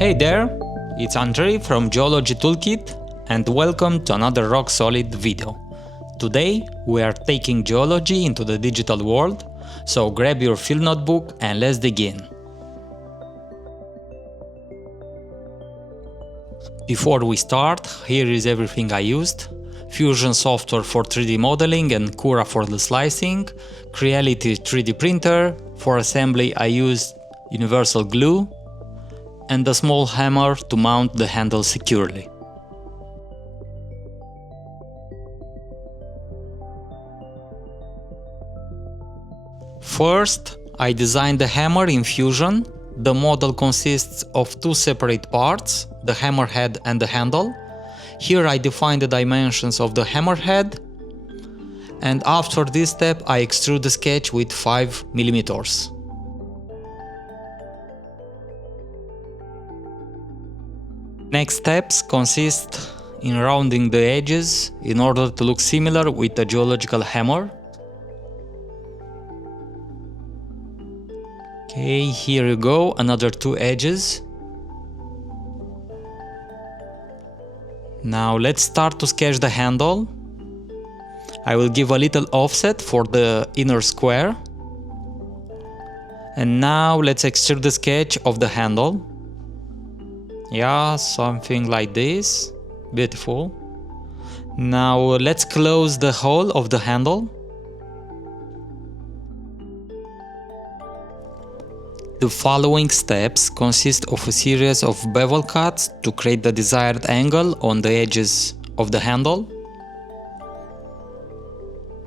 Hey there, it's Andrei from Geology Toolkit and welcome to another rock-solid video. Today we are taking geology into the digital world, so grab your field notebook and let's dig in. Before we start, here is everything I used. Fusion software for 3D modeling and Cura for the slicing, Creality 3D printer, for assembly I used universal glue, and a small hammer to mount the handle securely. First, I designed the hammer in Fusion. The model consists of two separate parts, the hammerhead and the handle. Here I define the dimensions of the hammerhead, and after this step I extrude the sketch with 5 mm. Next steps consist in rounding the edges in order to look similar with a geological hammer. Okay, here you go, another two edges. Now let's start to sketch the handle. I will give a little offset for the inner square. And now let's extrude the sketch of the handle. Yeah, something like this. Beautiful. Now let's close the hole of the handle. The following steps consist of a series of bevel cuts to create the desired angle on the edges of the handle.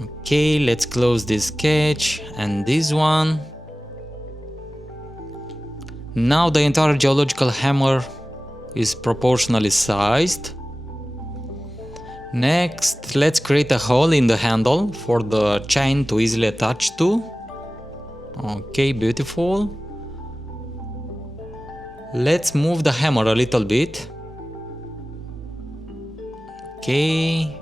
Okay, let's close this sketch and this one. Now the entire geological hammer is proportionally sized. Next, let's create a hole in the handle for the chain to easily attach to. Okay, beautiful. Let's move the hammer a little bit. Okay.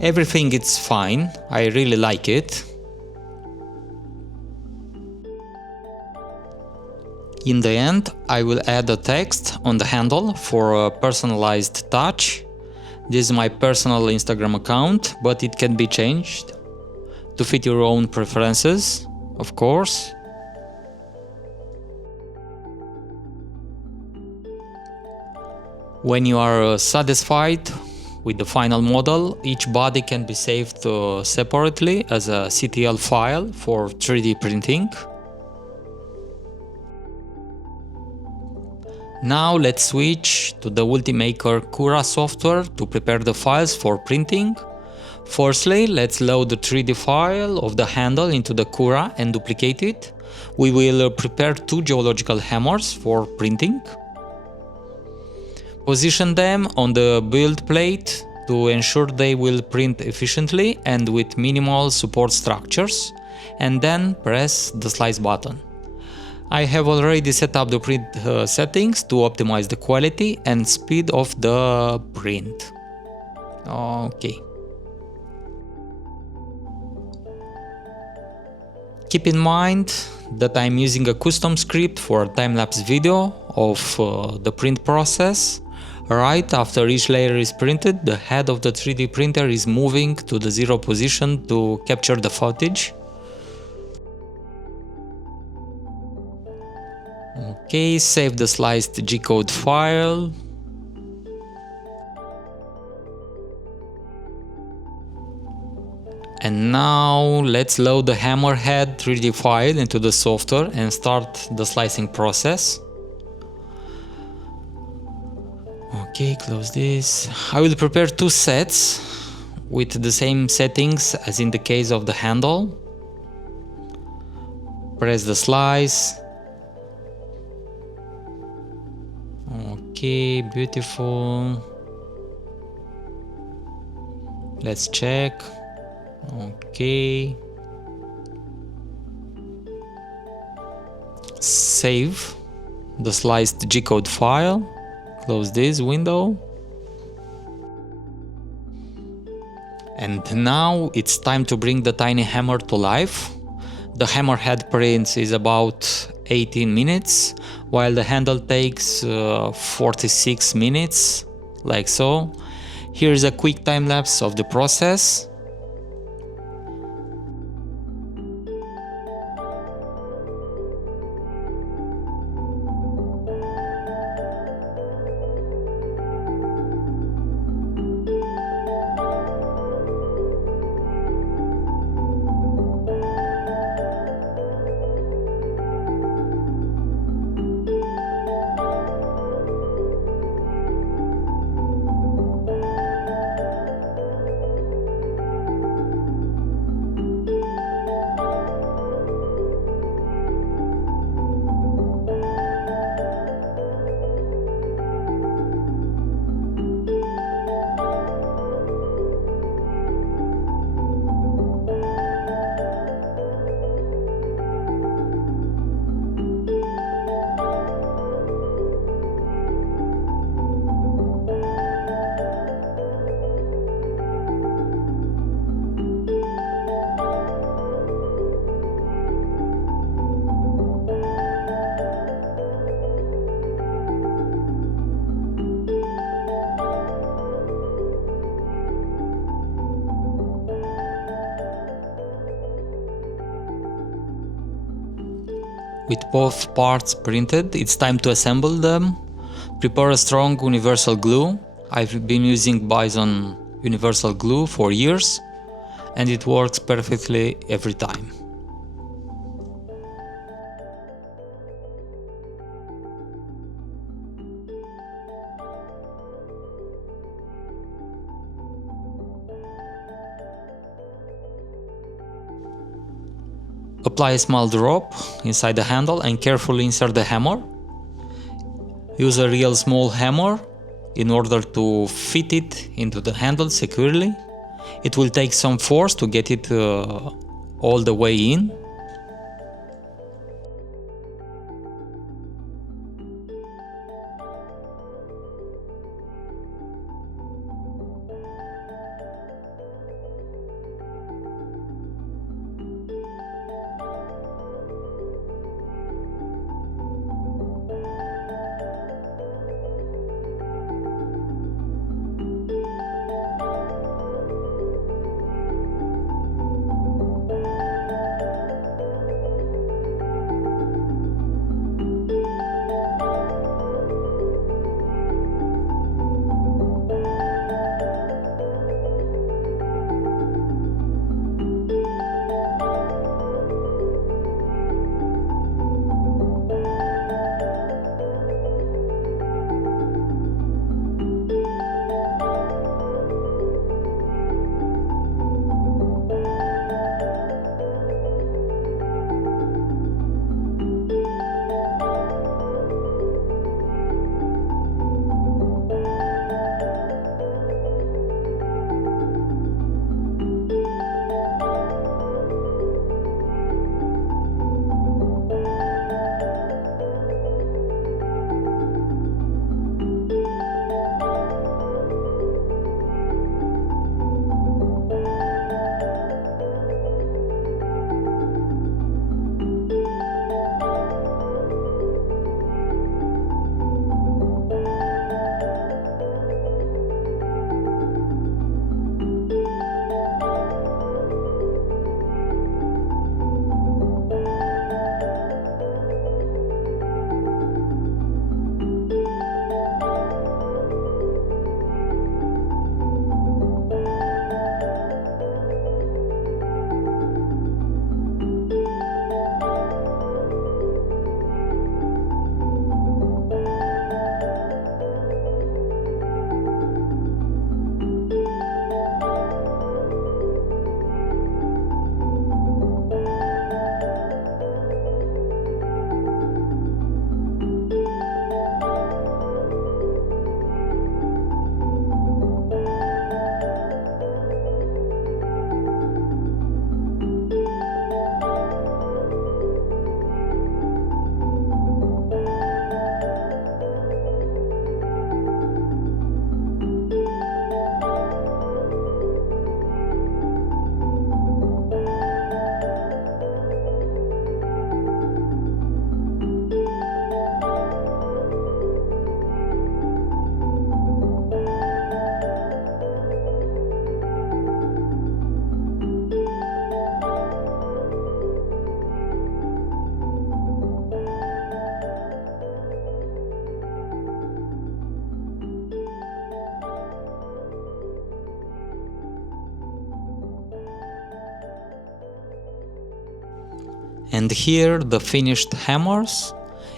Everything is fine. I really like it. In the end, I will add a text on the handle for a personalized touch. This is my personal Instagram account, but it can be changed to fit your own preferences, of course. When you are satisfied with the final model, each body can be saved separately as a CTL file for 3D printing. Now let's switch to the UltiMaker Cura software to prepare the files for printing. Firstly, let's load the 3D file of the handle into the Cura and duplicate it. We will prepare two geological hammers for printing. Position them on the build plate to ensure they will print efficiently and with minimal support structures, and then press the slice button. I have already set up the print settings to optimize the quality and speed of the print. Okay. Keep in mind that I'm using a custom script for a time-lapse video of the print process. Right after each layer is printed, the head of the 3D printer is moving to the 0 position to capture the footage. Okay, save the sliced G-code file. And now let's load the hammerhead 3D file into the software and start the slicing process. Okay, close this. I will prepare two sets with the same settings as in the case of the handle. Press the slice. Okay, beautiful. Let's check. Okay. Save the sliced G-code file. Close this window. And now it's time to bring the tiny hammer to life. The hammerhead print is about 18 minutes, while the handle takes 46 minutes, like so. Here is a quick time lapse of the process. With both parts printed, it's time to assemble them. Prepare a strong universal glue. I've been using Bison universal glue for years, and it works perfectly every time. Apply a small drop inside the handle and carefully insert the hammer. Use a real small hammer in order to fit it into the handle securely. It will take some force to get it all the way in. And here the finished hammers.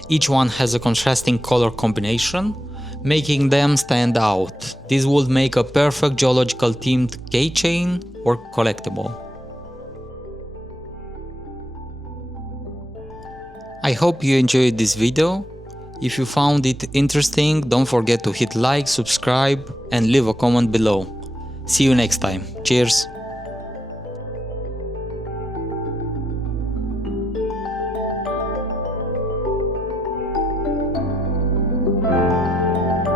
Each one has a contrasting color combination, making them stand out. This would make a perfect geological themed keychain or collectible. I hope you enjoyed this video. If you found it interesting, don't forget to hit like, subscribe and leave a comment below. See you next time. Cheers!